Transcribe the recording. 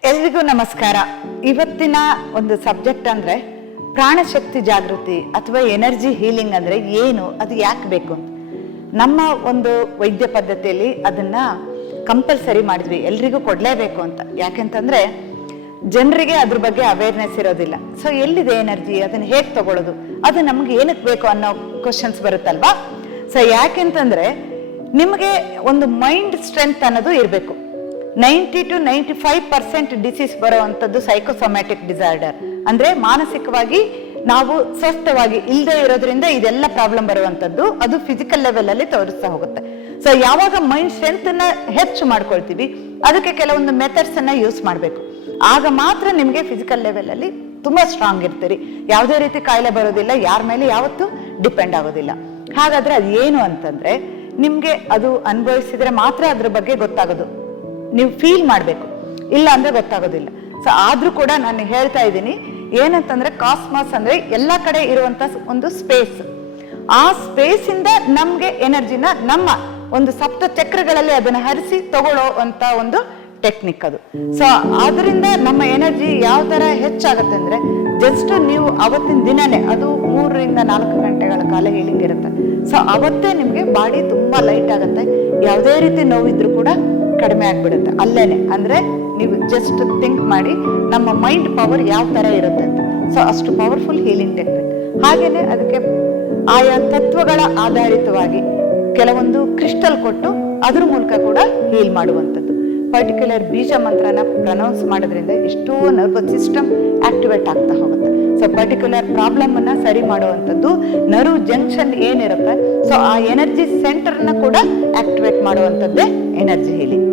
ಎಲ್ರಿಗೂ ನಮಸ್ಕಾರ. ಇವತ್ತಿನ ಒಂದು ಸಬ್ಜೆಕ್ಟ್ ಅಂದ್ರೆ ಪ್ರಾಣಶಕ್ತಿ ಜಾಗೃತಿ ಅಥವಾ ಎನರ್ಜಿ ಹೀಲಿಂಗ್ ಅಂದ್ರೆ ಏನು, ಅದು ಯಾಕೆ ಬೇಕು ಅಂತ. ನಮ್ಮ ಒಂದು ವೈದ್ಯ ಪದ್ಧತಿಯಲ್ಲಿ ಅದನ್ನ ಕಂಪಲ್ಸರಿ ಮಾಡಿದ್ವಿ, ಎಲ್ರಿಗೂ ಕೊಡ್ಲೇಬೇಕು ಅಂತ. ಯಾಕೆಂತಂದ್ರೆ ಜನರಿಗೆ ಅದ್ರ ಬಗ್ಗೆ ಅವೇರ್ನೆಸ್ ಇರೋದಿಲ್ಲ. ಸೊ ಎಲ್ಲಿದೆ ಎನರ್ಜಿ, ಅದನ್ನ ಹೇಗೆ ತಗೊಳ್ಳೋದು, ಅದು ನಮ್ಗೆ ಏನಕ್ಕೆ ಬೇಕು ಅನ್ನೋ ಕ್ವಶನ್ಸ್ ಬರುತ್ತಲ್ವಾ. ಸೊ ಯಾಕೆಂತಂದ್ರೆ ನಿಮಗೆ ಒಂದು ಮೈಂಡ್ ಸ್ಟ್ರೆಂತ್ ಅನ್ನೋದು ಇರಬೇಕು. 90 to 95% ಡಿಸೀಸ್ ಬರುವಂಥದ್ದು ಸೈಕೋಸೊಮ್ಯಾಟಿಕ್ ಡಿಸಾರ್ಡರ್, ಅಂದ್ರೆ ಮಾನಸಿಕವಾಗಿ ನಾವು ಸ್ವಸ್ಥವಾಗಿ ಇಲ್ಲದೆ ಇರೋದ್ರಿಂದ ಇದೆಲ್ಲ ಪ್ರಾಬ್ಲಮ್ ಬರುವಂಥದ್ದು. ಅದು ಫಿಸಿಕಲ್ ಲೆವೆಲ್ ಅಲ್ಲಿ ತೋರಿಸ್ತಾ ಹೋಗುತ್ತೆ. ಸೊ ಯಾವಾಗ ಮೈಂಡ್ ಸ್ಟ್ರೆಂತ್ ಅನ್ನ ಹೆಚ್ಚು ಮಾಡ್ಕೊಳ್ತೀವಿ, ಅದಕ್ಕೆ ಕೆಲವೊಂದು ಮೆಥಡ್ಸ್ ಅನ್ನ ಯೂಸ್ ಮಾಡಬೇಕು. ಆಗ ಮಾತ್ರ ನಿಮಗೆ ಫಿಸಿಕಲ್ ಲೆವೆಲ್ ಅಲ್ಲಿ ತುಂಬಾ ಸ್ಟ್ರಾಂಗ್ ಇರ್ತೀರಿ, ಯಾವುದೇ ರೀತಿ ಕಾಯಿಲೆ ಬರೋದಿಲ್ಲ, ಯಾರ ಮೇಲೆ ಯಾವತ್ತೂ ಡಿಪೆಂಡ್ ಆಗೋದಿಲ್ಲ. ಹಾಗಾದ್ರೆ ಅದು ಏನು ಅಂತಂದ್ರೆ ನಿಮ್ಗೆ ಅದು ಅನುಭವಿಸಿದ್ರೆ ಮಾತ್ರ ಅದ್ರ ಬಗ್ಗೆ ಗೊತ್ತಾಗೋದು, ನೀವು ಫೀಲ್ ಮಾಡಬೇಕು, ಇಲ್ಲ ಅಂದ್ರೆ ಗೊತ್ತಾಗೋದಿಲ್ಲ. ಸೊ ಆದ್ರೂ ಕೂಡ ನಾನು ಹೇಳ್ತಾ ಇದ್ದೀನಿ ಏನಂತಂದ್ರೆ ಕಾಸ್ಮಾಸ್ ಅಂದ್ರೆ ಎಲ್ಲಾ ಕಡೆ ಇರುವಂತ ಒಂದು ಸ್ಪೇಸ್. ಆ ಸ್ಪೇಸ್ ಇಂದ ನಮ್ಗೆ ಎನರ್ಜಿನ ನಮ್ಮ ಒಂದು ಸಪ್ತ ಚಕ್ರಗಳಲ್ಲಿ ಅದನ್ನ ಹರಿಸಿ ತಗೊಳ್ಳೋ ಅಂತ ಒಂದು ಟೆಕ್ನಿಕ್ ಅದು. ಸೊ ಅದರಿಂದ ನಮ್ಮ ಎನರ್ಜಿ ಯಾವ ತರ ಹೆಚ್ಚಾಗತ್ತೆ ಅಂದ್ರೆ ಜಸ್ಟ್ ನೀವು ಅವತ್ತಿನ ದಿನನೇ, ಅದು 3 ರಿಂದ 4 ಗಂಟೆಗಳ ಕಾಲ ಹೀಲಿಂಗ್ ಇರುತ್ತೆ. ಸೊ ಅವತ್ತೇ ನಿಮ್ಗೆ ಬಾಡಿ ತುಂಬಾ ಲೈಟ್ ಆಗುತ್ತೆ, ಯಾವುದೇ ರೀತಿ ನೋವಿದ್ರು ಕೂಡ ಕಡಿಮೆ ಆಗ್ಬಿಡುತ್ತೆ ಅಲ್ಲೇನೆ. ಅಂದ್ರೆ ನೀವು ಜಸ್ಟ್ ಥಿಂಕ್ ಮಾಡಿ ನಮ್ಮ ಮೈಂಡ್ ಪವರ್ ಯಾವ ತರ ಇರುತ್ತೆ ಅಂತ. ಸೊ ಅಷ್ಟು ಪವರ್ಫುಲ್ ಹೀಲಿಂಗ್ ಟೆಕ್ನಿಕ್. ಹಾಗೇನೆ ಅದಕ್ಕೆ ಆಯಾ ತತ್ವಗಳ ಆಧಾರಿತವಾಗಿ ಕೆಲವೊಂದು ಕ್ರಿಸ್ಟಲ್ ಕೊಟ್ಟು ಅದ್ರ ಮೂಲಕ ಕೂಡ ಹೀಲ್ ಮಾಡುವಂಥದ್ದು. ಪರ್ಟಿಕ್ಯುಲರ್ ಬೀಜ ಮಂತ್ರನ ಪ್ರನೌನ್ಸ್ ಮಾಡೋದ್ರಿಂದ ಎಷ್ಟೋ ನರ್ವಸ್ ಸಿಸ್ಟಮ್ ಆಕ್ಟಿವೇಟ್ ಆಗ್ತಾ ಹೋಗುತ್ತೆ. ಸೊ ಪರ್ಟಿಕ್ಯುಲರ್ ಪ್ರಾಬ್ಲಮ್ ಅನ್ನ ಸರಿ ಮಾಡುವಂಥದ್ದು ನರ್ವ್ ಜಂಕ್ಷನ್ ಏನಿರುತ್ತೆ, ಸೊ ಆ ಎನರ್ಜಿ ಸೆಂಟರ್ನ ಕೂಡ ಆಕ್ಟಿವೇಟ್ ಮಾಡುವಂಥದ್ದೇ ಎನರ್ಜಿ ಹೀಲಿಂಗ್.